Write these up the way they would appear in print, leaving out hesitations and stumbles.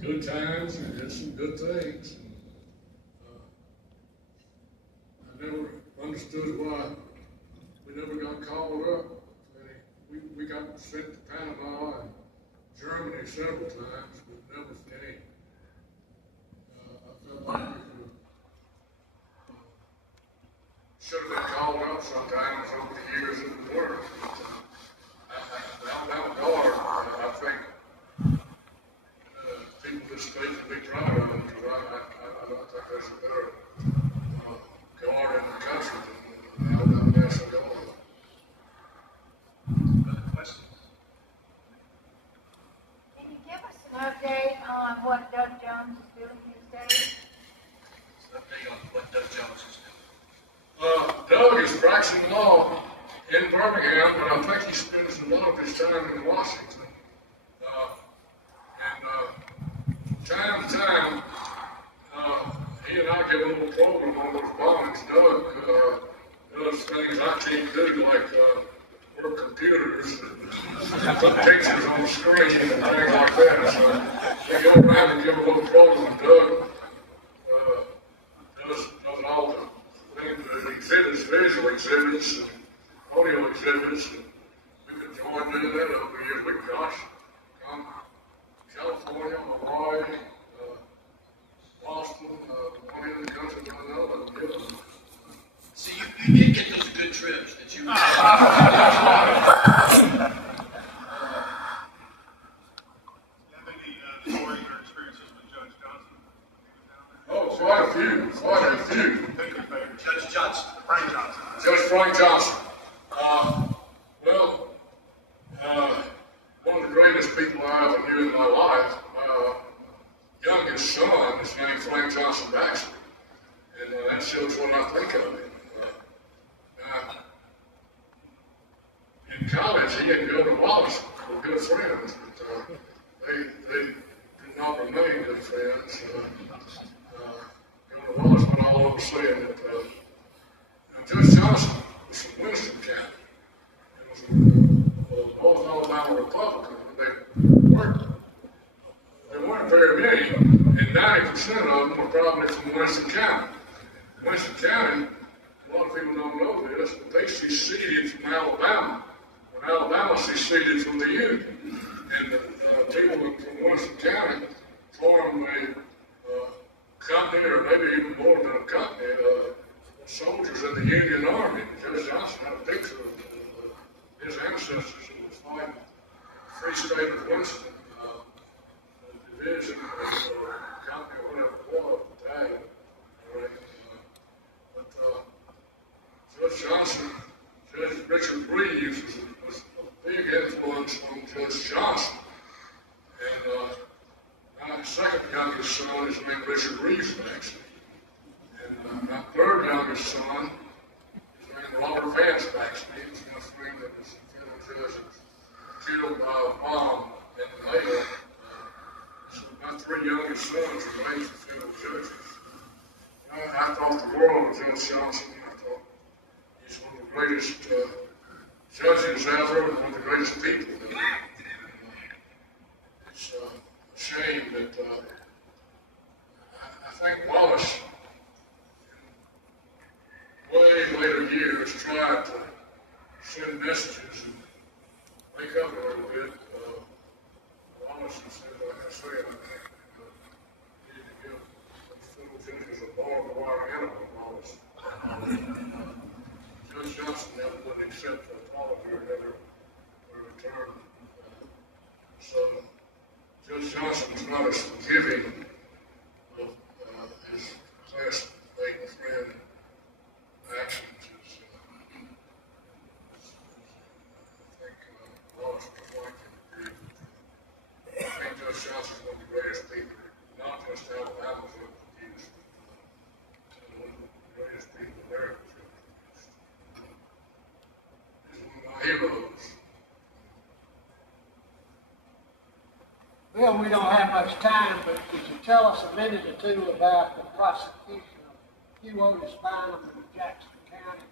good times and did some good things. I never understood why we never got called up. We got sent to Panama and Germany several times, but never came. I felt like we should have been called up sometimes over the years of the war. The Alabama Guard, I think people in this state can be proud of them, because I don't think there's a better guard in the country than the Alabama National Guard. Other questions? Can you give us an update on what Doug Jones is doing these days? An update on what Doug Jones is doing. Doug is practicing law in Birmingham, but I think he spends a lot of his time in Washington. Time to time, he and I get a little program on those bombings. Doug does things I can't do, like work computers and put pictures on the screen and things like that. So we go around and give a little program. Doug does all the things, exhibits, visual exhibits, and audio exhibits. And we could join doing that over here. We gosh, come California, Hawaii, Boston, one in the country, another. See, you did get those good trips that you. Do you have any stories or experiences with Judge Johnson? Oh, quite a few. Judge Johnson. Frank Johnson. Judge Frank Johnson. One of the greatest people I ever knew in my life. Youngest son is named Frank Johnson Baxley, and that shows what I think of him. In college, he and Governor Wallace were good friends, but they did not remain good friends. Governor Wallace went all over saying that Judge Johnson was from Winston County. It was a North Alabama Republican. There weren't very many, and 90% of them were probably from Winston County. Winston County, a lot of people don't know this, but they seceded from Alabama when Alabama seceded from the Union. And the people from Winston County formed a company, or maybe even more than a company, soldiers in the Union Army. Judge Johnson had a picture of his ancestors who was fighting the Free State of Winston. Division or company or whatever it was, battalion. Judge Johnson, Judge Richard Reeves was a big influence on Judge Johnson. And my second youngest son is named Richard Reeves Baxley. And my third youngest son is named Robert Vance Baxley. He's my friend that was a federal judge that was killed by a bomb in the mail. My three youngest sons are raised for federal judges. I thought the world of Judge Johnson. I thought he's one of the greatest judges ever, and one of the greatest people ever. It's a shame that I think Wallace, in way later years, tried to send messages and make up a little bit. Wallace said, like I said, I think we need to give federal judges a barbed wire animal, Wallace. Judge Johnson never would accept an apology or never return. So Judge Johnson was not as forgiving of his classmate and friend actions as I think Wallace was like him. I think Judge Johnson is one of the greatest people, not just Alabama's ever produced, but one of the greatest people America's ever produced. He's one of my heroes. Well, we don't have much time, but could you tell us a minute or two about the prosecution of Hugh Otis Bynum in Jackson County?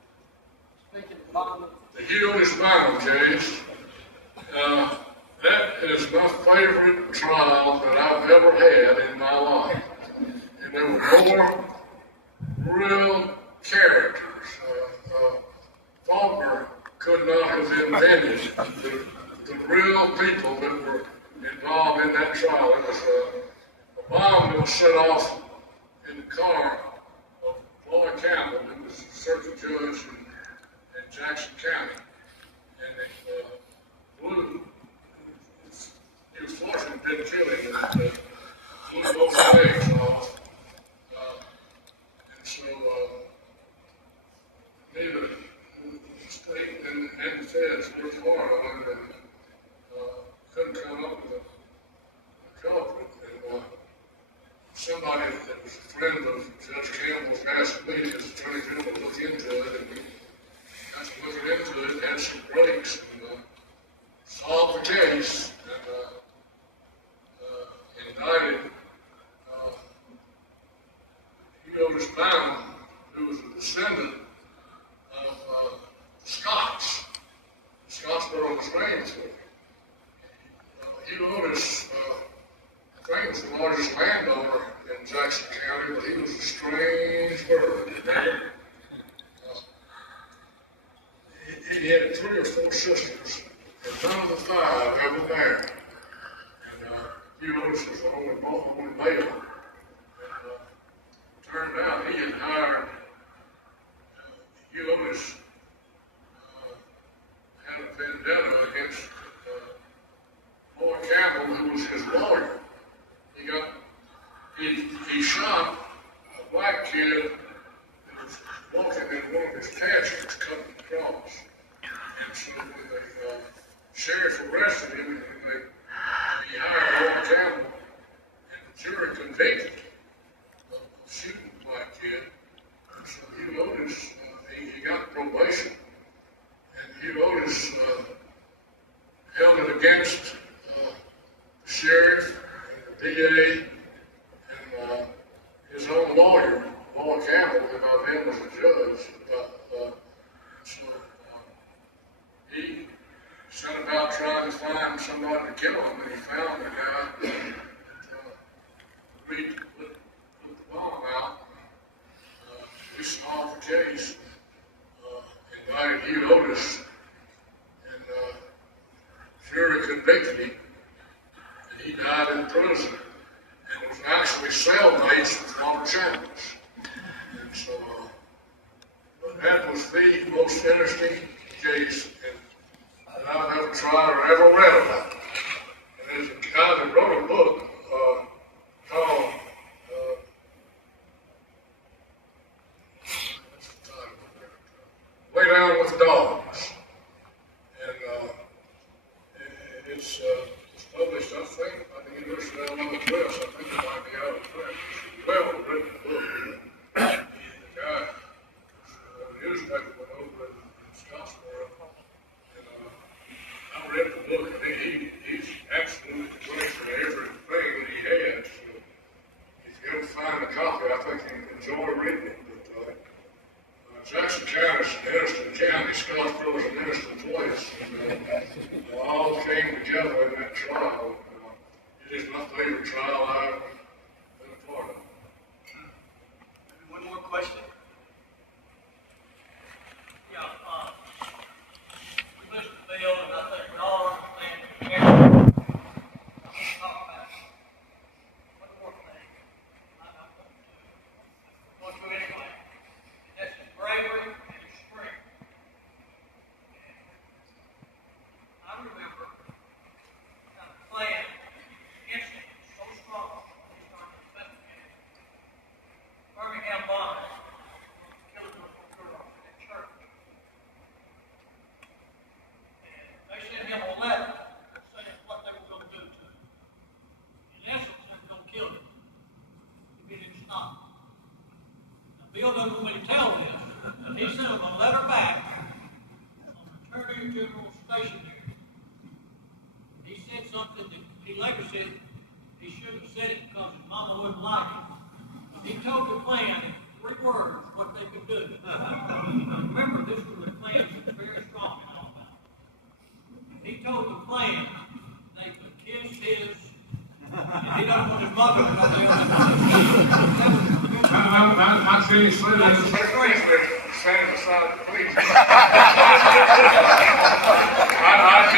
Speaking of bombing. The Hugh Otis Bynum case, that is my favorite trial that I've ever had in my life. And there were more real characters. Faulkner could not have invented the real people that were involved in that trial. It was a bomb that was set off in the car of Lloyd Campbell, who was the circuit judge in Jackson County. And it blew. He was fortunate it didn't kill him. It blew both legs off. And so neither the state and the feds worked hard on it and couldn't come up with a culprit. And somebody that was a friend of Judge Campbell's asked me, as Attorney General, to look into it, and after looking into it, had some breaks and solved the case and indicted Otis Bynum, who was a descendant of Scots. Scottsboro was named for him. Hugh Otis, I think, was the largest landowner in Jackson County, but he was a strange bird. He had 3 or 4 sisters, and none of the 5 ever married. And Hugh Otis was the only male. Turned out he had hired Hugh Otis had a vendetta against Lloyd Campbell, who was his lawyer. He shot a black kid that was walking in one of his caskets cutting across. And so when the sheriff arrested him, he hired Lloyd Campbell, and the jury convicted him of shooting the black kid. And so Hugh Otis, he got probation, and Hugh Otis held it against the sheriff and the DA and his own lawyer, Lloyd Campbell, who by then was a judge. So he set about trying to find somebody to kill him, and he found the guy that agreed to put the bomb out. We solved the case, indicted Hugh Otis, and jury convicted him, and he died in prison. And it was actually cellmates with Robert Chambers. And so that was the most interesting case that I've ever tried or ever read about. And there's a guy that wrote a book called Lay Down with Dogs. And it's published, I think, by the University of Alabama Press. I think it might be out of print. It's a well-written book. The guy, the newspaper went over it in Scottsboro. And I read the book, and he's absolutely questioned everything that he had. So if you ever find a copy, I think you'd enjoy reading it. But Jackson County is an interesting county. Scottsboro is an interesting place. And all came together in that trial. It is my favorite trial I've been a part of. One more question? Yeah, we listened to Bill, and I think we all understand the character. Talk about one more thing. I'm going to anyway. And that's his bravery and his strength. I remember kind of playing instinct so strong when he started to investigate. Birmingham bombing, killed a little girl in church. And they sent him a letter saying what they were going to do to him. In essence, they were going to kill him if he didn't stop. Now, Bill doesn't want me to tell this, but he sent him a letter back on the Attorney General stationery. He said something that he later said he shouldn't have said it because his mama wouldn't like it. He told the Klan in 3 words what they could do. Remember, this was a Klan that was very strong in Alabama. He told the Klan they could kiss his He doesn't want his mother to know the I tell you, son, that's the standing beside the police. I